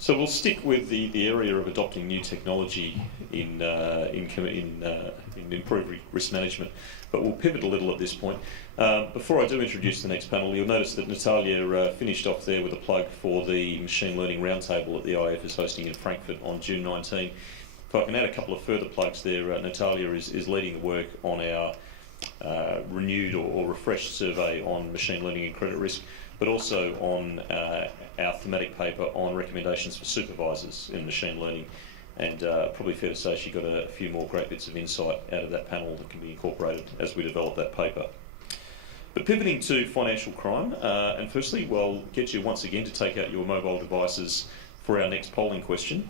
So we'll stick with the area of adopting new technology in improved risk management, but we'll pivot a little at this point. Before I do introduce the next panel, you'll notice that Natalia finished off there with a plug for the Machine Learning Roundtable that the IF is hosting in Frankfurt on June 19. If I can add a couple of further plugs there, Natalia is leading the work on our renewed or refreshed survey on machine learning and credit risk, but also on our thematic paper on recommendations for supervisors in machine learning. And probably fair to say she got a few more great bits of insight out of that panel that can be incorporated as we develop that paper. But pivoting to financial crime, and firstly, we'll get you once again to take out your mobile devices for our next polling question.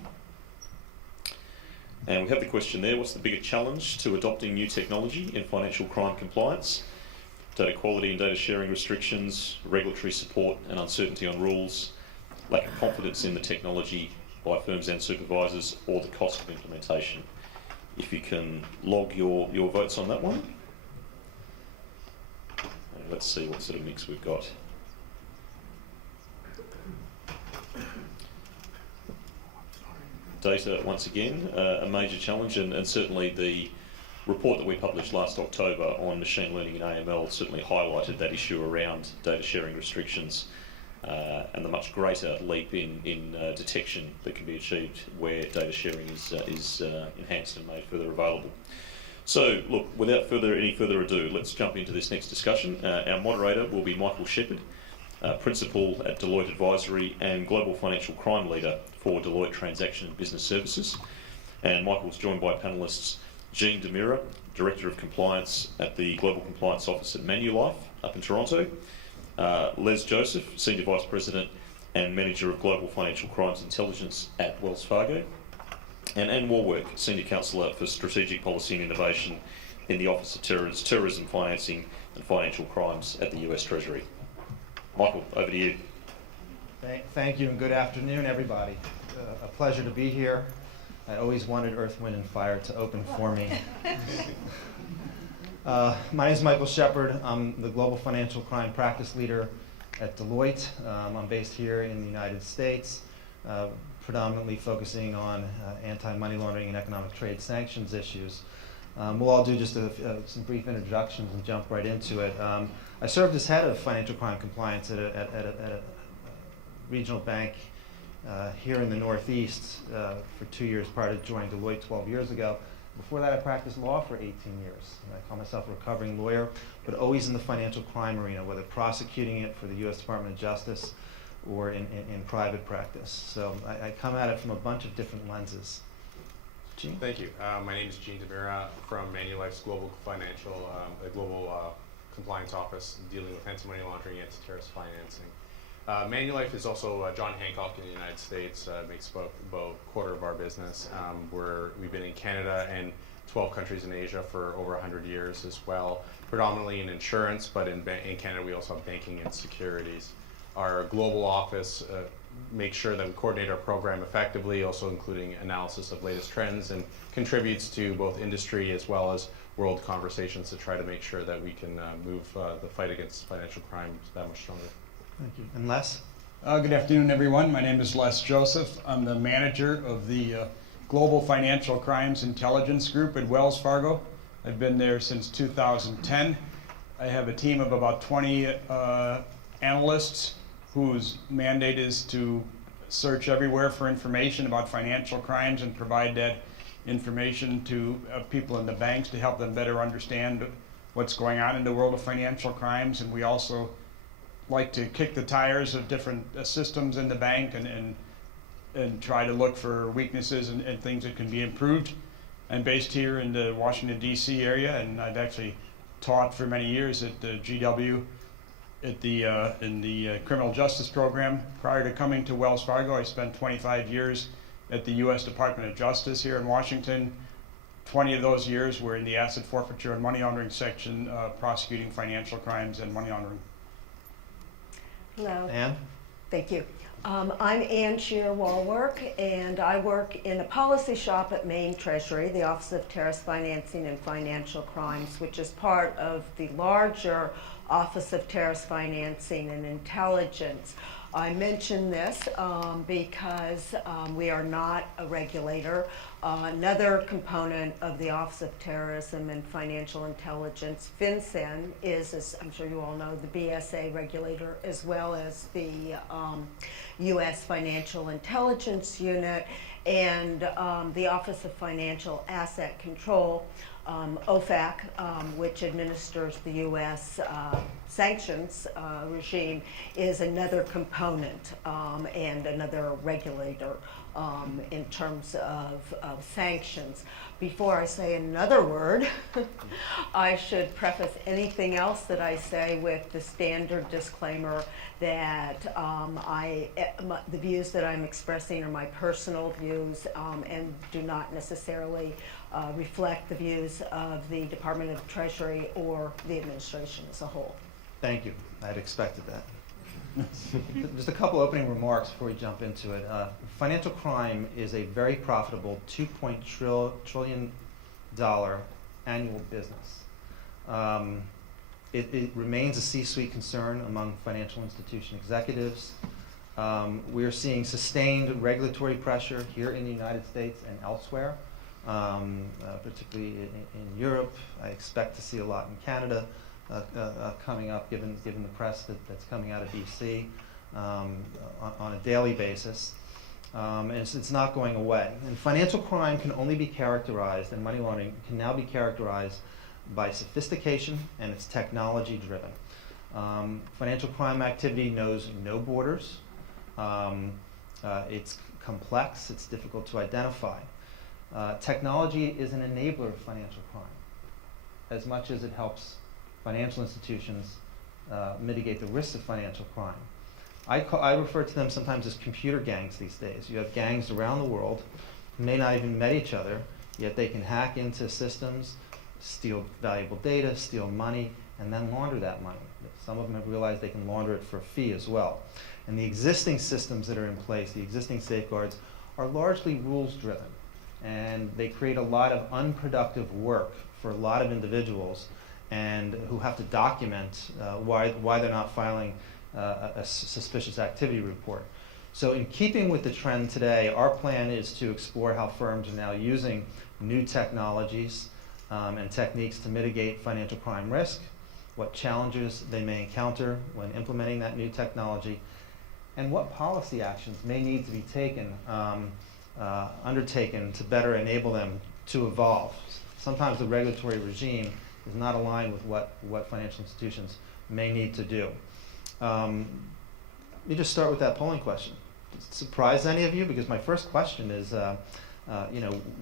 And we have the question there: what's the bigger challenge to adopting new technology in financial crime compliance? Data quality and data sharing restrictions, regulatory support and uncertainty on rules, lack of confidence in the technology by firms and supervisors, or the cost of implementation. If you can log your votes on that one. And let's see what sort of mix we've got. Data, once again, a major challenge, and certainly the report that we published last October on machine learning and AML certainly highlighted that issue around data sharing restrictions and the much greater leap in detection that can be achieved where data sharing is enhanced and made further available. So, look, without any further ado, let's jump into this next discussion. Our moderator will be Michael Shepherd, Principal at Deloitte Advisory and Global Financial Crime Leader for Deloitte Transaction and Business Services. And Michael's joined by panellists Jean DeMira, Director of Compliance at the Global Compliance Office at Manulife up in Toronto, Les Joseph, Senior Vice President and Manager of Global Financial Crimes Intelligence at Wells Fargo, and Anne Warwick, Senior Counsellor for Strategic Policy and Innovation in the Office of Terrorism Financing and Financial Crimes at the US Treasury. Michael, over to you. Thank you and good afternoon, everybody. A pleasure to be here. I always wanted Earth, Wind, and Fire to open for me. My name is Michael Shepherd. I'm the Global Financial Crime Practice Leader at Deloitte. I'm based here in the United States, predominantly focusing on anti-money laundering and economic trade sanctions issues. We'll all do just some brief introductions and jump right into it. I served as head of financial crime compliance at a regional bank here in the Northeast for 2 years prior to joining Deloitte 12 years ago. Before that, I practiced law for 18 years. And I call myself a recovering lawyer, but always in the financial crime arena, whether prosecuting it for the U.S. Department of Justice or in private practice. So I come at it from a bunch of different lenses. Gene? Thank you. My name is Gene DeMira from Manulife's Global Compliance Office, dealing with anti-money laundering and anti-terrorist financing. Manulife is also John Hancock in the United States, makes about a quarter of our business. We've been in Canada and 12 countries in Asia for over 100 years as well, predominantly in insurance, but in Canada we also have banking and securities. Our global office makes sure that we coordinate our program effectively, also including analysis of latest trends, and contributes to both industry as well as world conversations to try to make sure that we can move the fight against financial crime that much stronger. Thank you. And Les? Good afternoon, everyone. My name is Les Joseph. I'm the manager of the Global Financial Crimes Intelligence Group at Wells Fargo. I've been there since 2010. I have a team of about 20 analysts whose mandate is to search everywhere for information about financial crimes and provide that information to people in the banks to help them better understand what's going on in the world of financial crimes. And we also like to kick the tires of different systems in the bank and try to look for weaknesses and things that can be improved. I'm based here in the Washington, D.C. area, and I've actually taught for many years at the GW in the criminal justice program. Prior to coming to Wells Fargo, I spent 25 years at the U.S. Department of Justice here in Washington. 20 of those years were in the asset forfeiture and money laundering section, prosecuting financial crimes and money laundering. Hello. Anne? Thank you. I'm Anne Shear-Walwork, and I work in a policy shop at Maine Treasury, the Office of Terrorist Financing and Financial Crimes, which is part of the larger Office of Terrorist Financing and Intelligence. I mention this because we are not a regulator. Another component of the Office of Terrorism and Financial Intelligence, FinCEN, is, as I'm sure you all know, the BSA regulator, as well as the U.S. Financial Intelligence Unit and the Office of Financial Asset Control, OFAC, which administers the U.S. Sanctions regime, is another component and another regulator in terms of sanctions. Before I say another word, I should preface anything else that I say with the standard disclaimer that the views that I'm expressing are my personal views and do not necessarily reflect the views of the Department of Treasury or the administration as a whole. Thank you. I'd expected that. Just a couple opening remarks before we jump into it. Financial crime is a very profitable $2 trillion annual business. It remains a C-suite concern among financial institution executives. We are seeing sustained regulatory pressure here in the United States and elsewhere, particularly in Europe. I expect to see a lot in Canada coming up, given the press that's coming out of DC on a daily basis. And it's not going away. And financial crime can only be characterized, and money laundering can now be characterized by sophistication, and it's technology driven. Financial crime activity knows no borders. It's complex, it's difficult to identify. Technology is an enabler of financial crime, as much as it helps financial institutions mitigate the risks of financial crime. I refer to them sometimes as computer gangs these days. You have gangs around the world who may not even met each other, yet they can hack into systems, steal valuable data, steal money, and then launder that money. Some of them have realized they can launder it for a fee as well. And the existing systems that are in place, the existing safeguards, are largely rules driven. And they create a lot of unproductive work for a lot of individuals and who have to document why they're not filing a suspicious activity report. So in keeping with the trend today, our plan is to explore how firms are now using new technologies and techniques to mitigate financial crime risk, what challenges they may encounter when implementing that new technology, and what policy actions may need to be undertaken to better enable them to evolve. Sometimes the regulatory regime is not aligned with what financial institutions may need to do. Let me just start with that polling question. Does it surprise any of you? Because my first question is,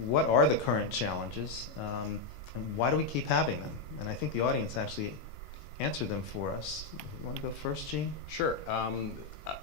what are the current challenges, and why do we keep having them? And I think the audience actually answered them for us. You want to go first, Gene? Sure.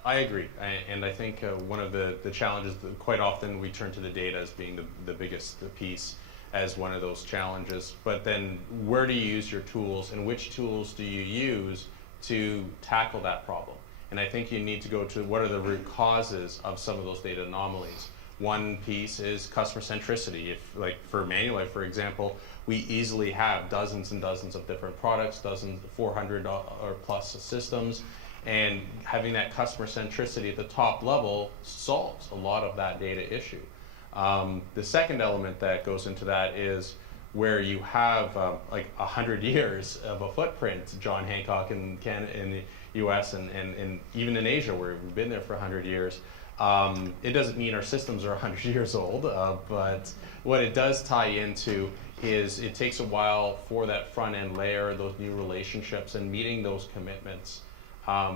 I agree, and I think one of the challenges that quite often we turn to the data as being the biggest piece as one of those challenges. But then where do you use your tools, and which tools do you use to tackle that problem? And I think you need to go to what are the root causes of some of those data anomalies. One piece is customer centricity. If, like for Manulife, for example, we easily have dozens and dozens of different products, 400 or plus systems, and having that customer centricity at the top level solves a lot of that data issue. The second element that goes into that is where you have like 100 years of a footprint, John Hancock in the US and even in Asia, where we've been there for 100 years. It doesn't mean our systems are 100 years old, but what it does tie into is it takes a while for that front end layer, those new relationships and meeting those commitments,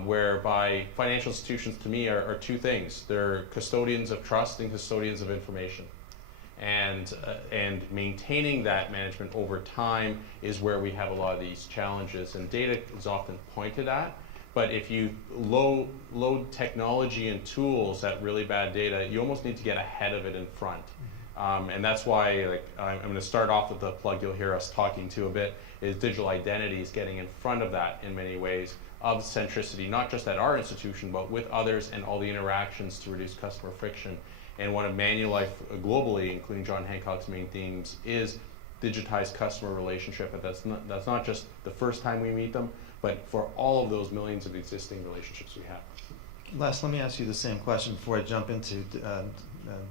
whereby financial institutions to me are two things. They're custodians of trust and custodians of information. And maintaining that management over time is where we have a lot of these challenges, and data is often pointed at. But if you load technology and tools at really bad data, you almost need to get ahead of it in front. And that's why I'm going to start off with the plug you'll hear us talking to a bit, is digital identities, getting in front of that in many ways, of centricity, not just at our institution, but with others and all the interactions to reduce customer friction. And one of Manulife globally, including John Hancock's main themes, is digitized customer relationship. And that's not just the first time we meet them, but for all of those millions of existing relationships we have. Les, let me ask you the same question before I jump into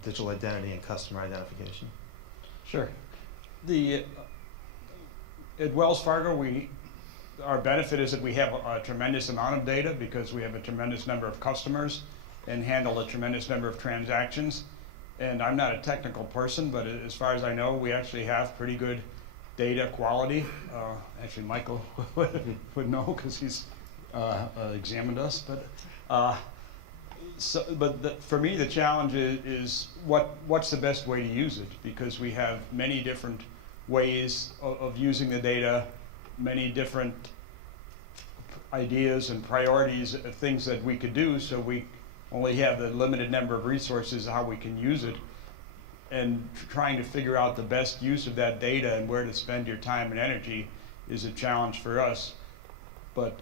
digital identity and customer identification. Sure. At Wells Fargo, our benefit is that we have a tremendous amount of data because we have a tremendous number of customers and handle a tremendous number of transactions. And I'm not a technical person, but as far as I know, we actually have pretty good data quality. Actually, Michael would know because he's examined us. For me, the challenge is what's the best way to use it, because we have many different ways of using the data, many different ideas and priorities of things that we could do, so we only have the limited number of resources how we can use it, and trying to figure out the best use of that data and where to spend your time and energy is a challenge for us. But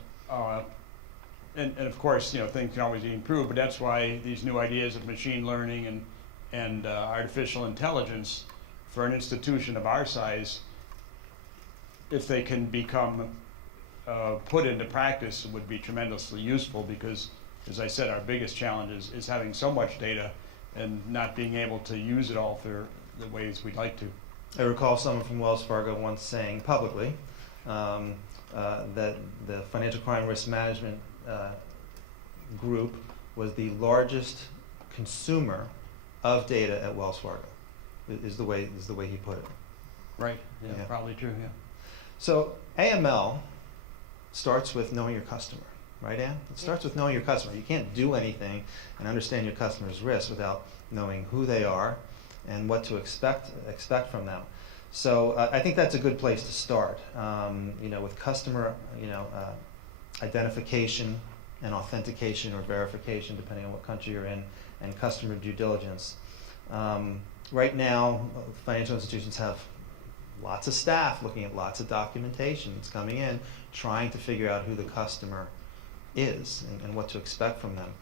and of course, things can always be improved, but that's why these new ideas of machine learning and artificial intelligence for an institution of our size, if they can become put into practice, would be tremendously useful, because, as I said, our biggest challenge is having so much data and not being able to use it all for the ways we'd like to. I recall someone from Wells Fargo once saying publicly that the financial crime risk management group was the largest consumer of data at Wells Fargo. Is the way he put it. Right. Yeah. Yeah. Probably true. Yeah. So AML starts with knowing your customer, right, Ann? It starts with knowing your customer. You can't do anything and understand your customer's risk without knowing who they are and what to expect from them. So I think that's a good place to start. With customer, identification and authentication or verification, depending on what country you're in, and customer due diligence. Right now, financial institutions have lots of staff looking at lots of documentation that's coming in, trying to figure out who the customer is and what to expect from them.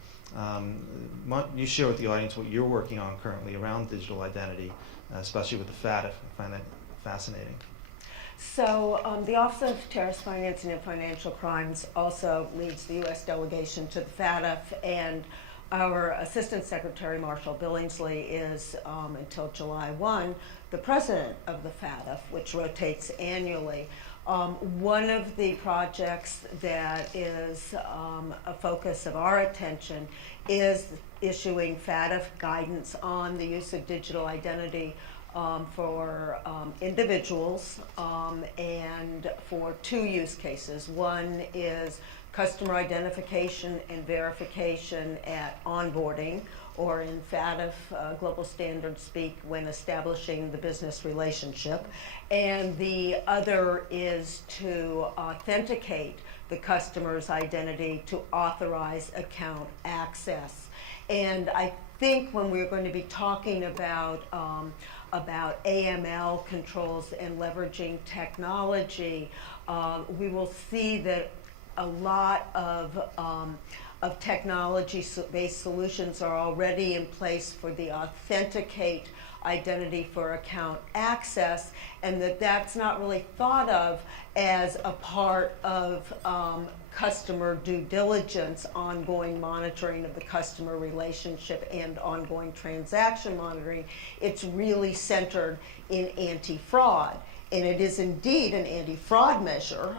You share with the audience what you're working on currently around digital identity, especially with the FATF. I find that fascinating. So the Office of Terrorist Financing and Financial Crimes also leads the U.S. delegation to the FATF, and our Assistant Secretary, Marshall Billingsley, is, until July 1, the president of the FATF, which rotates annually. One of the projects that is a focus of our attention is issuing FATF guidance on the use of digital identity for individuals and for two use cases. One is customer identification and verification at onboarding, or in FATF global standard speak, when establishing the business relationship. And the other is to authenticate the customer's identity to authorize account access. And I think when we're going to be talking about AML controls and leveraging technology, we will see that a lot of technology-based solutions are already in place for the authenticate identity for account access, and that's not really thought of as a part of customer due diligence, ongoing monitoring of the customer relationship, and ongoing transaction monitoring. It's really centered in anti-fraud. And it is indeed an anti-fraud measure,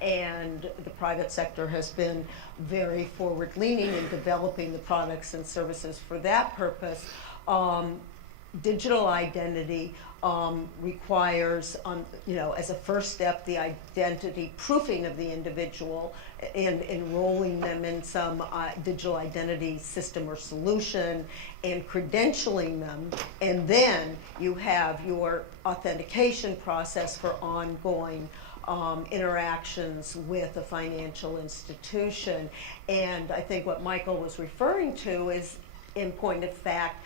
and the private sector has been very forward-leaning in developing the products and services for that purpose. Digital identity requires, as a first step, the identity proofing of the individual and enrolling them in some digital identity system or solution and credentialing them. And then you have your authentication process for ongoing interactions with a financial institution. And I think what Michael was referring to is, in point of fact,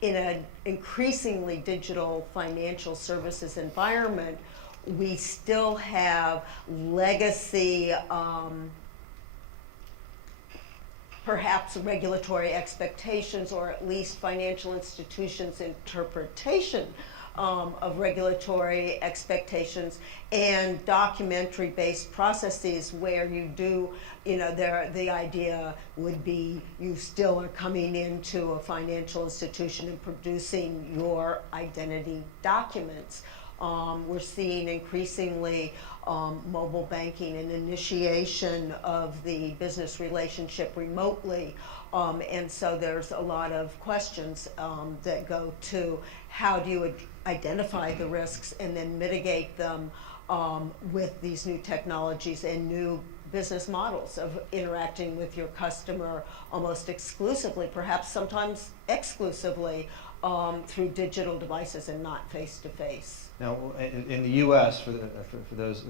in an increasingly digital financial services environment, we still have legacy, perhaps regulatory expectations, or at least financial institutions' interpretation of regulatory expectations and documentary-based processes where you do, the idea would be you still are coming into a financial institution and producing your identity documents. We're seeing increasingly mobile banking and initiation of the business relationship remotely. And so there's a lot of questions that go to how do you identify the risks and then mitigate them with these new technologies and new business models of interacting with your customer almost exclusively, perhaps sometimes exclusively, through digital devices and not face-to-face. Now, in the U.S., for those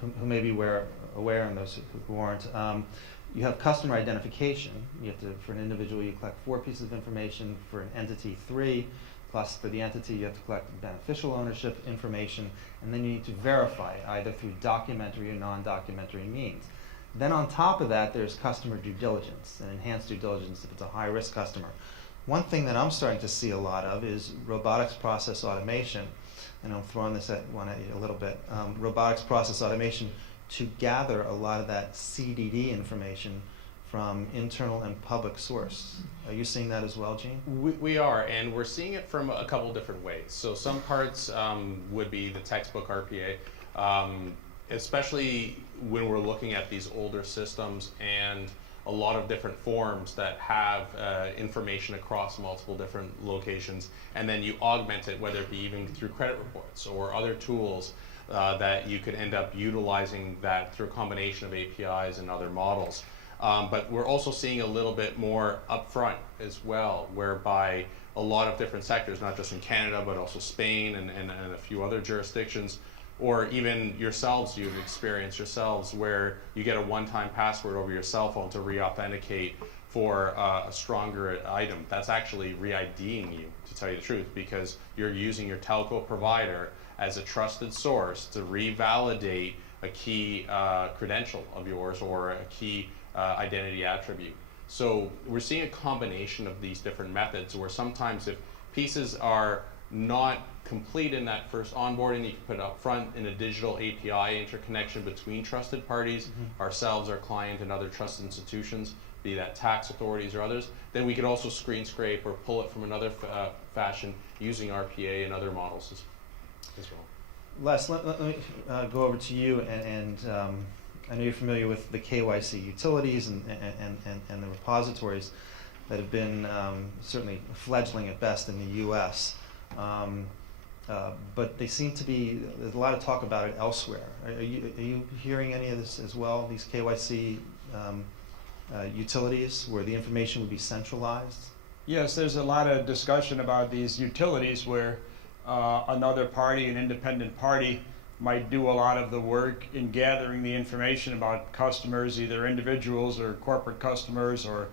who may be aware and those who aren't, you have customer identification. You have to, for an individual, you collect 4 pieces of information. For an entity, 3. Plus, for the entity, you have to collect beneficial ownership information, and then you need to verify either through documentary or non-documentary means. Then on top of that, there's customer due diligence and enhanced due diligence if it's a high-risk customer. One thing that I'm starting to see a lot of is robotics process automation, and I'm throwing this at you a little bit. Robotics process automation to gather a lot of that CDD information from internal and public source. Are you seeing that as well, Gene? We are, and we're seeing it from a couple different ways. So some parts would be the textbook RPA, especially when we're looking at these older systems and a lot of different forms that have information across multiple different locations, and then you augment it, whether it be even through credit reports or other tools that you could end up utilizing that through a combination of APIs and other models. But we're also seeing a little bit more upfront as well, whereby a lot of different sectors, not just in Canada, but also Spain and a few other jurisdictions, or even yourselves, you've experienced yourselves, where you get a one-time password over your cell phone to re-authenticate for a stronger item. That's actually re-IDing you, to tell you the truth, because you're using your telco provider as a trusted source to revalidate a key credential of yours or a key identity attribute. So we're seeing a combination of these different methods where sometimes if pieces are not complete in that first onboarding, you can put it up front in a digital API interconnection between trusted parties, ourselves, our client, and other trusted institutions, be that tax authorities or others. Then we could also screen scrape or pull it from another fashion using RPA and other models as well. Les, let me go over to you, and I know you're familiar with the KYC utilities and the repositories that have been certainly fledgling at best in the U.S. But they seem to be, there's a lot of talk about it elsewhere. Are you hearing any of this as well, these KYC utilities where the information would be centralized? Yes, there's a lot of discussion about these utilities where another party, an independent party, might do a lot of the work in gathering the information about customers, either individuals or corporate customers, or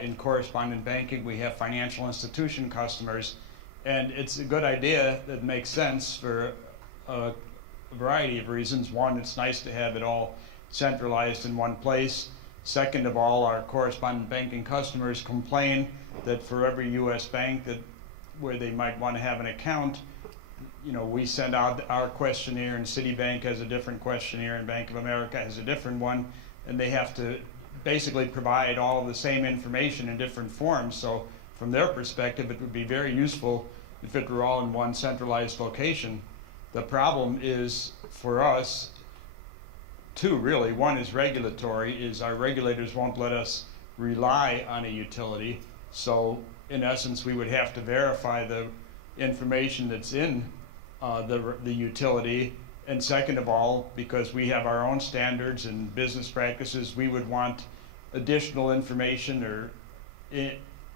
in correspondent banking we have financial institution customers. And it's a good idea that makes sense for a variety of reasons. One, it's nice to have it all centralized in one place. Second of all, our correspondent banking customers complain that for every U.S. bank where they might want to have an account, we send out our questionnaire, and Citibank has a different questionnaire, and Bank of America has a different one, and they have to basically provide all of the same information in different forms. So from their perspective, it would be very useful if it were all in one centralized location. The problem is for us, two really. One is regulatory, is our regulators won't let us rely on a utility. So in essence, we would have to verify the information that's in the utility. And second of all, because we have our own standards and business practices, we would want additional information or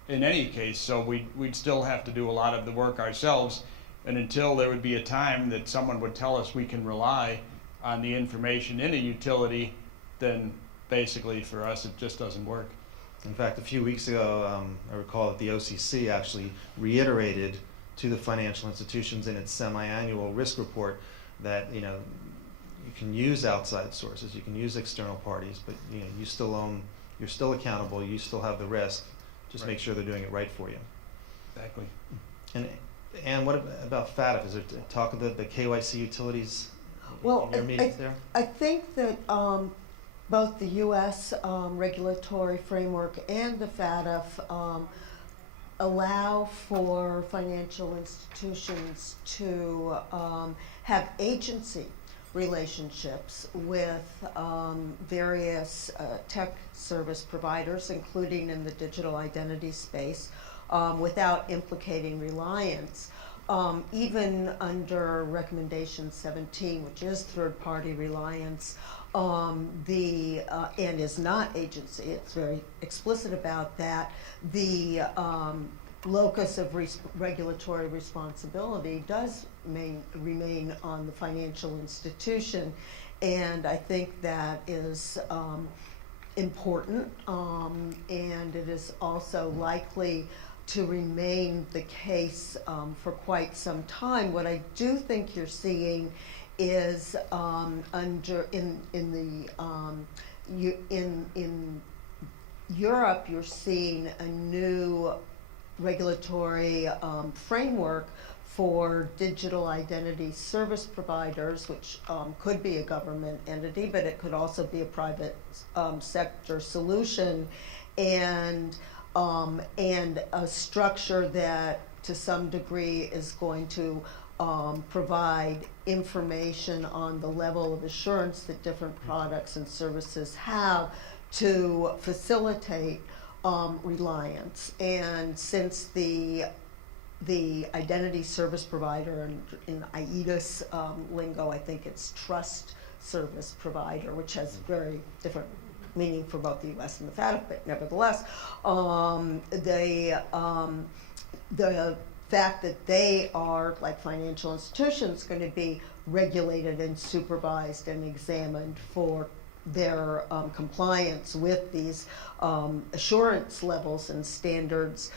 in any case, so we'd still have to do a lot of the work ourselves. And until there would be a time that someone would tell us we can rely on the information in a utility, then basically for us it just doesn't work. In fact, a few weeks ago, I recall that the OCC actually reiterated to the financial institutions in its semi-annual risk report that you can use outside sources, you can use external parties, but you still own, you're still accountable, you still have the risk. Just Right. Make sure they're doing it right for you. Exactly. And And what about FATF? Is there talk of the KYC utilities Well, in your meetings there? I think that both the U.S. Regulatory framework and the FATF allow for financial institutions to have agency relationships with various tech service providers, including in the digital identity space, without implicating reliance. Even under recommendation 17, which is third-party reliance, and is not agency, it's very explicit about that, the locus of regulatory responsibility does remain on the financial institution, and I think that is important, and it is also likely to remain the case for quite some time. What I do think you're seeing is in Europe, you're seeing a new regulatory framework for digital identity service providers, which could be a government entity, but it could also be a private sector solution, and a structure that to some degree is going to provide information on the level of assurance that different products and services have to facilitate reliance. And since the identity service provider, and in IETA's lingo, I think it's trust service provider, which has very different meaning for both the U.S. and the FATF, but nevertheless, the fact that they are, like financial institutions, going to be regulated and supervised and examined for their compliance with these assurance levels and standards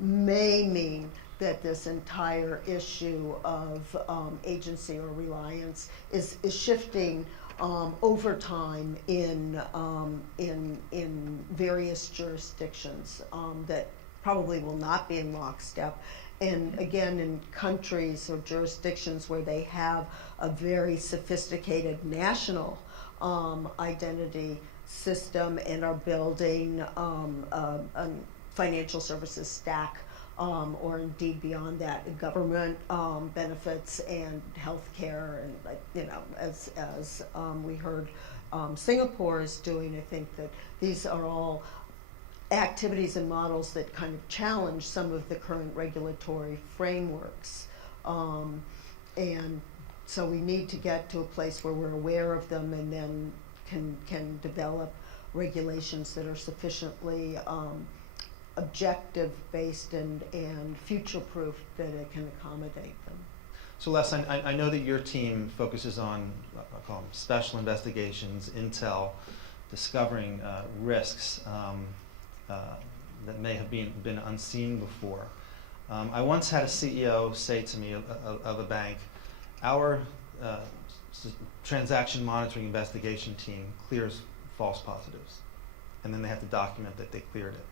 may mean that this entire issue of agency or reliance is shifting over time in various jurisdictions that probably will not be in lockstep. And again, in countries or jurisdictions where they have a very sophisticated national identity system and are building a financial services stack, or indeed beyond that, government benefits and healthcare, and as we heard, Singapore is doing. I think that these are all activities and models that kind of challenge some of the current regulatory frameworks, and so we need to get to a place where we're aware of them and then can develop regulations that are sufficiently objective based and future proof that it can accommodate them. So Les, I know that your team focuses on, I call them special investigations, intel, discovering risks that may have been unseen before. I once had a CEO say to me of a bank, our transaction monitoring investigation team clears false positives, and then they have to document that they cleared it.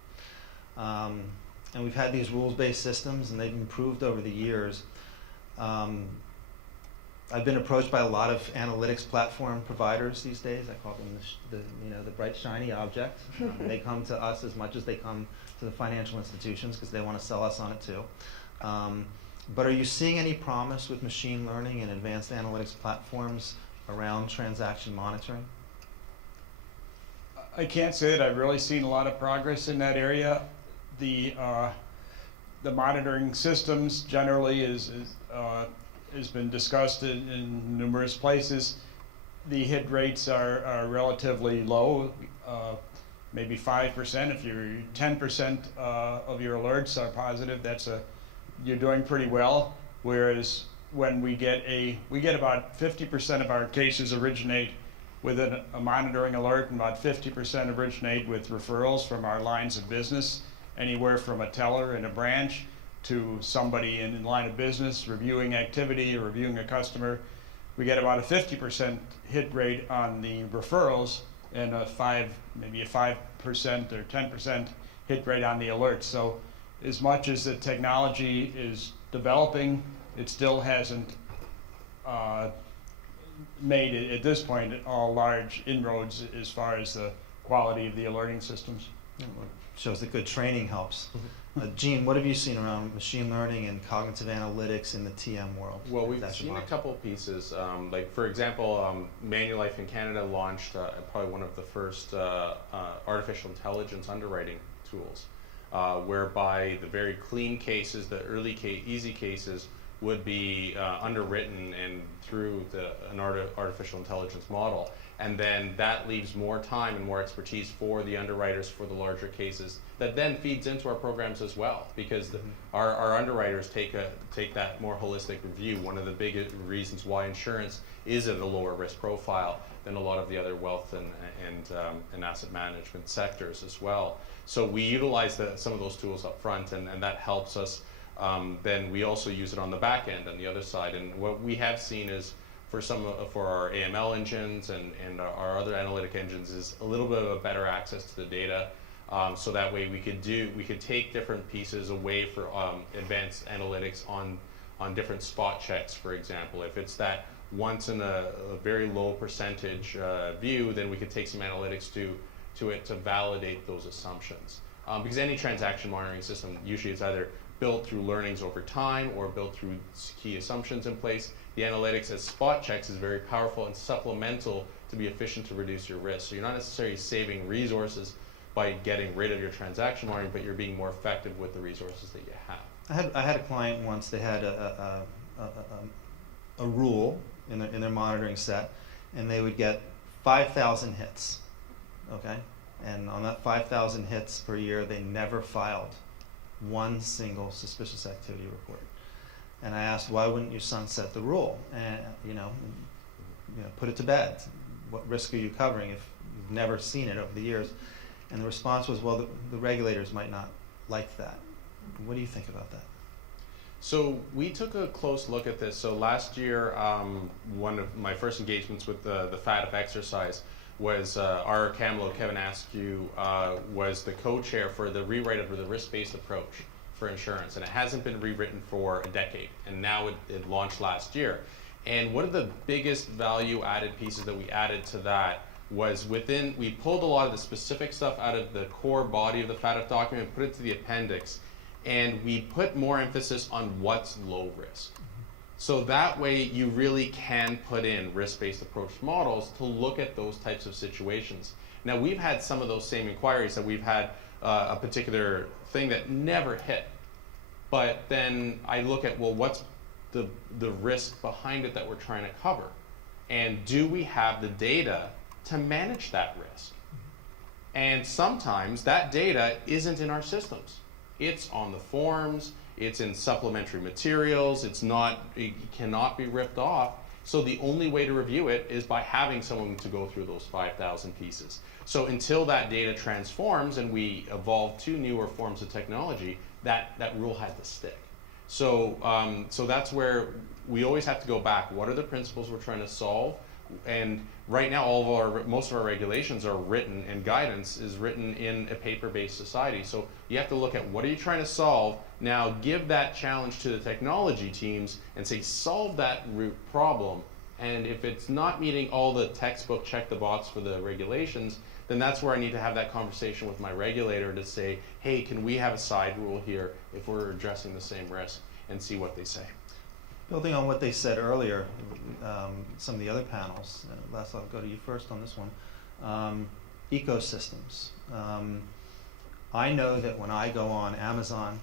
And we've had these rules-based systems, and they've improved over the years. I've been approached by a lot of analytics platform providers these days. I call them the bright shiny object. They come to us as much as they come to the financial institutions because they want to sell us on it too. But are you seeing any promise with machine learning and advanced analytics platforms around transaction monitoring? I can't say that I've really seen a lot of progress in that area. The monitoring systems generally has been discussed in numerous places. The hit rates are relatively low, maybe 5%. If you're 10% of your alerts are positive, you're doing pretty well. Whereas when we get about 50% of our cases originate with a monitoring alert, and about 50% originate with referrals from our lines of business, anywhere from a teller in a branch to somebody in line of business reviewing activity or reviewing a customer. We get about a 50% hit rate on the referrals and maybe a 5% or 10% hit rate on the alerts. So as much as the technology is developing. It still hasn't made it, at this point, all large inroads as far as the quality of the alerting systems. Shows that good training helps. Gene, what have you seen around machine learning and cognitive analytics in the TM world? Well, we've That's your seen a market. couple of pieces. Like, for example, Manulife in Canada launched probably one of the first artificial intelligence underwriting tools, whereby the very clean cases, the early easy cases, would be underwritten and through an artificial intelligence model. And then that leaves more time and more expertise for the underwriters for the larger cases. That then feeds into our programs as well, because our underwriters take that more holistic review. One of the big reasons why insurance is at a lower risk profile than a lot of the other wealth and asset management sectors as well. So we utilize some of those tools up front, and that helps us. Then we also use it on the back end on the other side. And what we have seen is, for our AML engines and our other analytic engines, is a little bit of a better access to the data, so that way we could take different pieces away for advanced analytics on different spot checks. For example, if it's that once in a very low percentage view, then we could take some analytics to it to validate those assumptions, because any transaction monitoring system usually is either built through learnings over time or built through key assumptions in place. The analytics as spot checks is very powerful and supplemental to be efficient to reduce your risk. So you're not necessarily saving resources by getting rid of your transaction monitoring, but you're being more effective with the resources that you have. I had a client once. They had a rule in their monitoring set, and they would get 5,000 hits. Okay, and on that 5,000 hits per year, they never filed one single suspicious activity report. And I asked, why wouldn't you sunset the rule and put it to bed? What risk are you covering if you've never seen it over the years? And the response was, well, the regulators might not like that. What do you think about that? So we took a close look at this. So last year, one of my first engagements with the FATF exercise was our CAMLO, Kevin Askew, was the co-chair for the rewrite of the risk-based approach for insurance. And it hasn't been rewritten for a decade. And now it launched last year. And one of the biggest value-added pieces that we added to that was we pulled a lot of the specific stuff out of the core body of the FATF document, put it to the appendix, and we put more emphasis on what's low risk. So that way you really can put in risk-based approach models to look at those types of situations. Now, we've had some of those same inquiries that we've had a particular thing that never hit. But then I look at, well, what's the risk behind it that we're trying to cover? And do we have the data to manage that risk? And sometimes that data isn't in our systems. It's on the forms, it's in supplementary materials, it cannot be ripped off. So the only way to review it is by having someone to go through those 5,000 pieces. So until that data transforms and we evolve to newer forms of technology, that rule has to stick. So that's where we always have to go back. What are the principles we're trying to solve? And right now, most of our regulations are written, and guidance is written in a paper-based society. So you have to look at what are you trying to solve. Now give that challenge to the technology teams and say, solve that root problem. And if it's not meeting all the textbook check the box for the regulations, then that's where I need to have that conversation with my regulator to say, hey, can we have a side rule here if we're addressing the same risk, and see what they say. Building on what they said earlier, some of the other panels, Les, I'll go to you first on this one. Ecosystems. I know that when I go on Amazon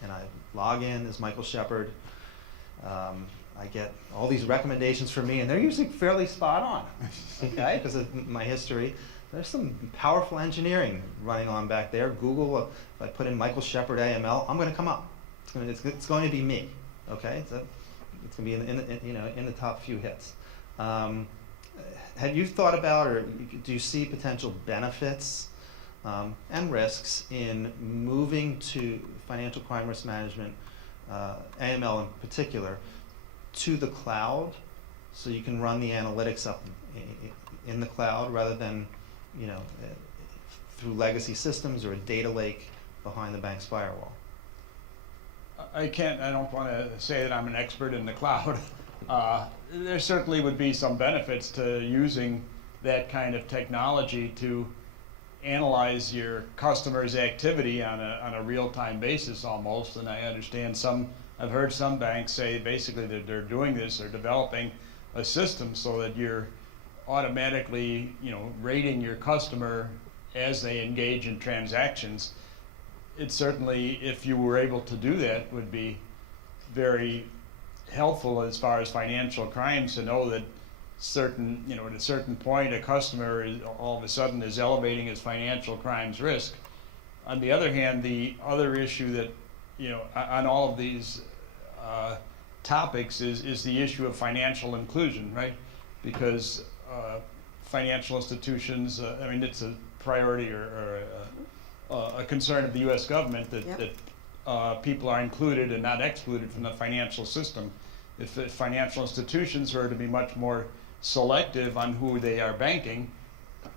and I log in as Michael Shepard, I get all these recommendations for me, and they're usually fairly spot on, okay, because of my history. There's some powerful engineering running on back there. Google, if I put in Michael Shepard AML, I'm going to come up. It's going to be me, okay? It's going to be in the top few hits. Have you thought about, or do you see potential benefits and risks in moving to financial crime risk management, AML in particular, to the cloud, so you can run the analytics up in the cloud rather than through legacy systems or a data lake behind the bank's firewall? I don't want to say that I'm an expert in the cloud. There certainly would be some benefits to using that kind of technology to analyze your customers' activity on a real-time basis almost. And I understand I've heard some banks say basically that they're doing this, they're developing a system so that you're automatically, rating your customer as they engage in transactions. It certainly, if you were able to do that, would be very helpful as far as financial crimes, to know that at a certain point a customer all of a sudden is elevating his financial crimes risk. On the other hand, the other issue that, on all of these topics is the issue of financial inclusion, right? Because financial institutions, it's a priority or a concern of the U.S. government that people are included and not excluded from the financial system. If financial institutions were to be much more selective on who they are banking,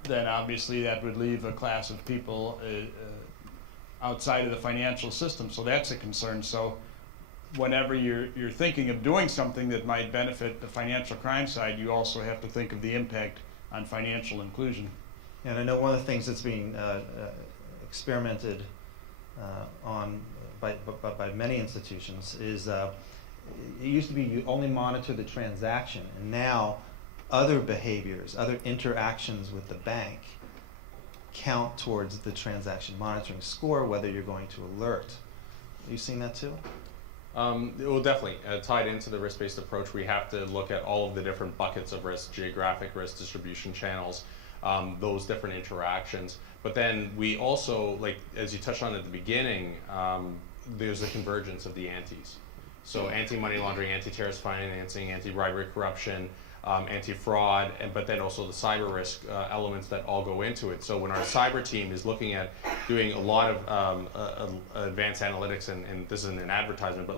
then obviously that would leave a class of people outside of the financial system. So that's a concern. So whenever you're thinking of doing something that might benefit the financial crime side, you also have to think of the impact on financial inclusion. And I know one of the things that's being experimented on by many institutions is it used to be you only monitor the transaction, and now other behaviors, other interactions with the bank count towards the transaction monitoring score, whether you're going to alert. Are you seeing that too? Well, definitely. Tied into the risk-based approach, we have to look at all of the different buckets of risk, geographic risk, distribution channels, those different interactions. But then we also, like as you touched on at the beginning, there's a convergence of the antis. So anti-money laundering, anti-terrorist financing, anti-bribery corruption, anti-fraud, but then also the cyber risk elements that all go into it. So when our cyber team is looking at doing a lot of advanced analytics, and this isn't an advertisement, but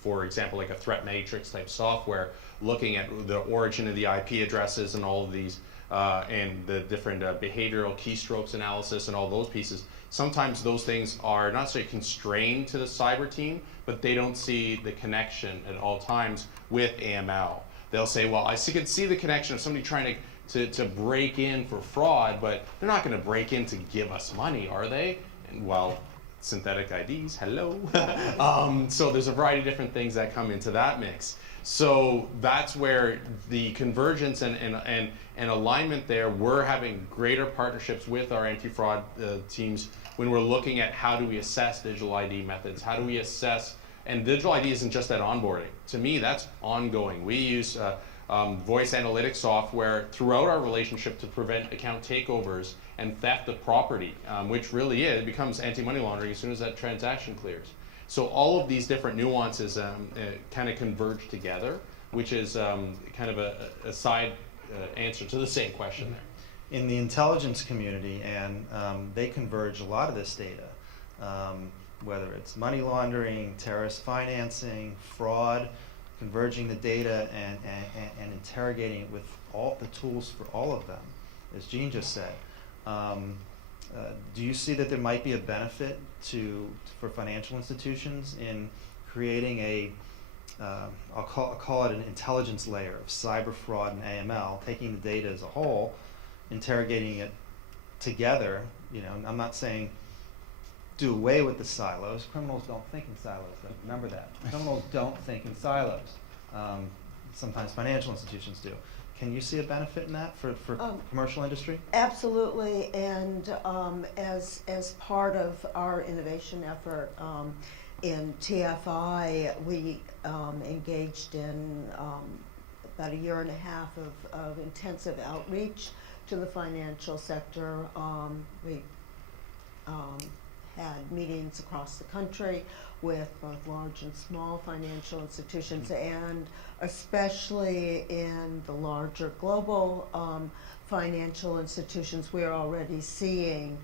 for example, like a threat matrix type software, looking at the origin of the IP addresses and all of these, and the different behavioral keystrokes analysis and all those pieces, sometimes those things are not so constrained to the cyber team, but they don't see the connection at all times with AML. They'll say, well, I can see the connection of somebody trying to break in for fraud, but they're not going to break in to give us money, are they? And well, synthetic IDs, hello. So there's a variety of different things that come into that mix. So that's where the convergence and alignment there, we're having greater partnerships with our anti-fraud teams when we're looking at how do we assess digital ID methods, how do we assess, and digital ID isn't just that onboarding. To me, that's ongoing. We use voice analytics software throughout our relationship to prevent account takeovers and theft of property, which really becomes anti-money laundering as soon as that transaction clears. So all of these different nuances kind of converge together, which is kind of a side answer to the same question there. In the intelligence community, and they converge a lot of this data, whether it's money laundering, terrorist financing, fraud, converging the data and interrogating it with all the tools for all of them, as Gene just said. Do you see that there might be a benefit for financial institutions in creating I'll call it an intelligence layer of cyber fraud and AML, taking the data as a whole, interrogating it together? I'm not saying do away with the silos. Criminals don't think in silos, though. Remember that. Criminals don't think in silos. Sometimes financial institutions do. Can you see a benefit in that for commercial industry? Absolutely, and as part of our innovation effort in TFI, we engaged in about a year and a half of intensive outreach to the financial sector. We had meetings across the country with both large and small financial institutions, and especially in the larger global financial institutions, we're already seeing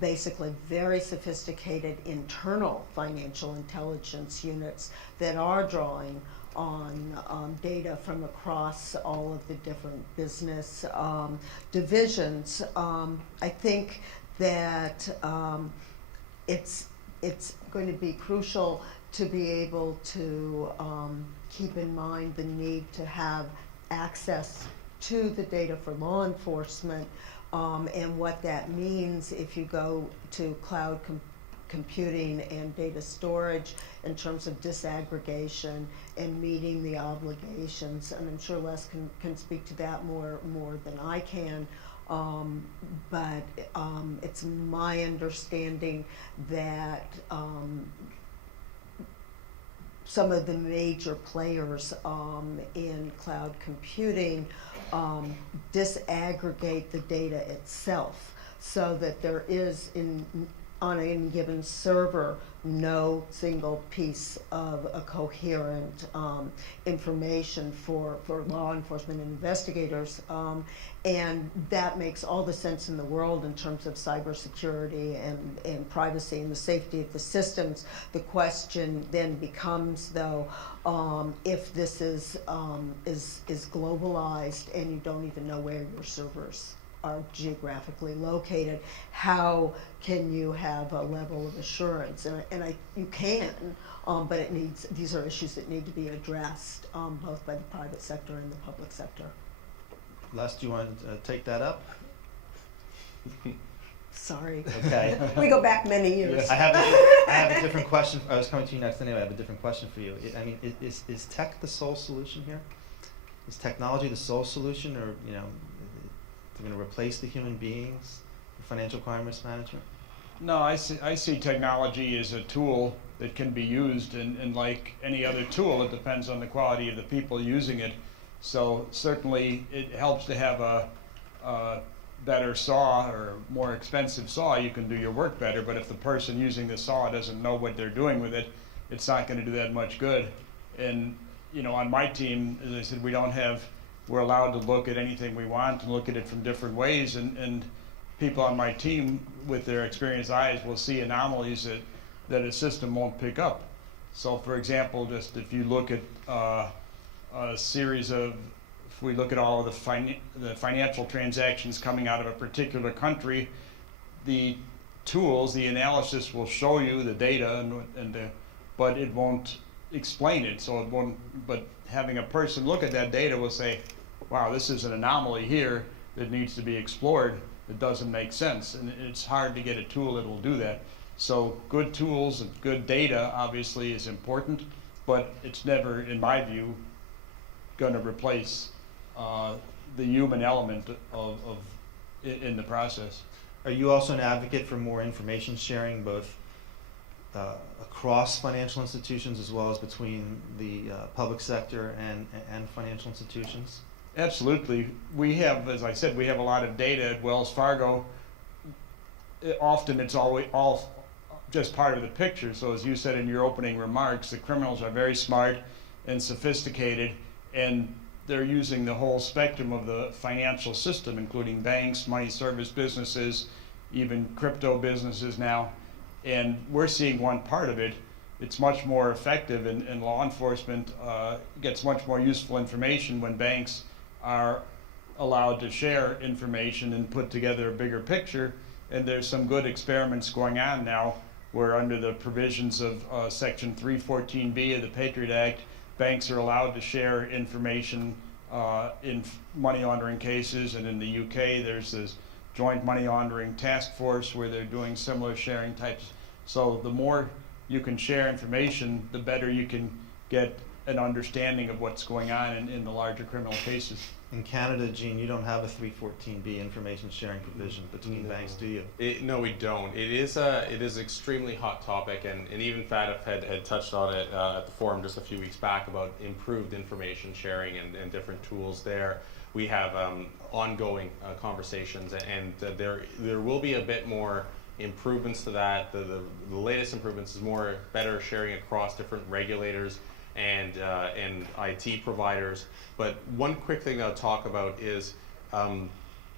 basically very sophisticated internal financial intelligence units that are drawing on data from across all of the different business divisions. I think that it's it's going to be crucial to be able to keep in mind the need to have access to the data for law enforcement, and what that means if you go to cloud computing and data storage in terms of disaggregation and meeting the obligations. And I'm sure Les can speak to that more than I can. But it's my understanding that some of the major players in cloud computing disaggregate the data itself, so that there is on any given server no single piece of a coherent information for law enforcement investigators, and that makes all the sense in the world in terms of cybersecurity and privacy and the safety of the systems. The question then becomes, though, if this is globalized and you don't even know where your servers are geographically located, how can you have a level of assurance? And you can, but these are issues that need to be addressed both by the private sector and the public sector. Les, do you want to take that up? Sorry. Okay. We go back many years. I have a different question. I was coming to you next anyway. I have a different question for you. Is tech the sole solution here? Is technology the sole solution, or they're going to replace the human beings for financial crime risk management? No, I see technology as a tool that can be used, and like any other tool, it depends on the quality of the people using it. So certainly it helps to have a better saw or more expensive saw. You can do your work better, but if the person using the saw doesn't know what they're doing with it, it's not going to do that much good. And on my team, as I said, we're allowed to look at anything we want and look at it from different ways, and people on my team with their experienced eyes will see anomalies that a system won't pick up. So for example, just if you look at a series of, if we look at all of the financial transactions coming out of a particular country, the tools, the analysis will show you the data, but it won't explain it. So it won't. But having a person look at that data will say, wow, this is an anomaly here that needs to be explored. It doesn't make sense, and it's hard to get a tool that will do that. So good tools and good data obviously is important, but it's never, in my view, going to replace the human element in the process. Are you also an advocate for more information sharing, both across financial institutions as well as between the public sector and financial institutions? Absolutely. We have, as I said, we have a lot of data at Wells Fargo. Often it's all just part of the picture. So as you said in your opening remarks, the criminals are very smart and sophisticated, and they're using the whole spectrum of the financial system, including banks, money service businesses, even crypto businesses now. And we're seeing one part of it. It's much more effective, and law enforcement gets much more useful information when banks are allowed to share information and put together a bigger picture. And there's some good experiments going on now where, under the provisions of Section 314B of the Patriot Act, banks are allowed to share information in money laundering cases. And in the UK, there's this joint money laundering task force where they're doing similar sharing types. So the more you can share information, the better you can get an understanding of what's going on in the larger criminal cases. In Canada, Gene, you don't have a 314B information sharing provision between banks, do you? No, we don't. It is extremely hot topic, and even FATF had touched on it at the forum just a few weeks back about improved information sharing and different tools there. We have ongoing conversations, and there will be a bit more improvements to that. The latest improvements is better sharing across different regulators and IT providers. But one quick thing I'll talk about is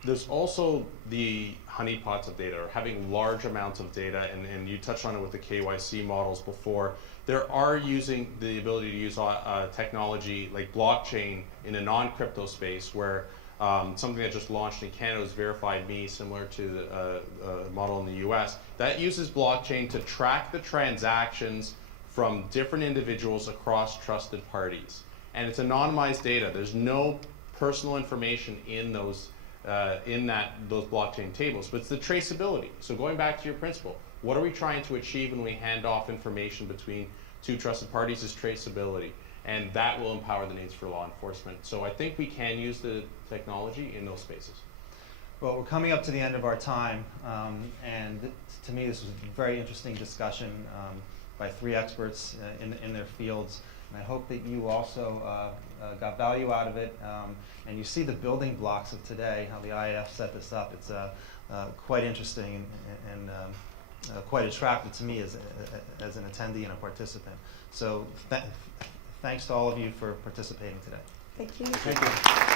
there's also the honeypots of data, or having large amounts of data, and you touched on it with the KYC models before. There are using the ability to use technology like blockchain in a non-crypto space, where Something that just launched in Canada was Verified Me, similar to the model in the US, that uses blockchain to track the transactions from different individuals across trusted parties. And it's anonymized data. There's no personal information in those blockchain tables, but it's the traceability. So going back to your principle, what are we trying to achieve when we hand off information between two trusted parties is traceability. And that will empower the needs for law enforcement. So I think we can use the technology in those spaces. Well, we're coming up to the end of our time, and to me this was a very interesting discussion by three experts in their fields. And I hope that you also got value out of it, and you see the building blocks of today, how the IAF set this up. It's quite interesting and quite attractive to me as an attendee and a participant. So thanks to all of you for participating today. Thank you. Thank you.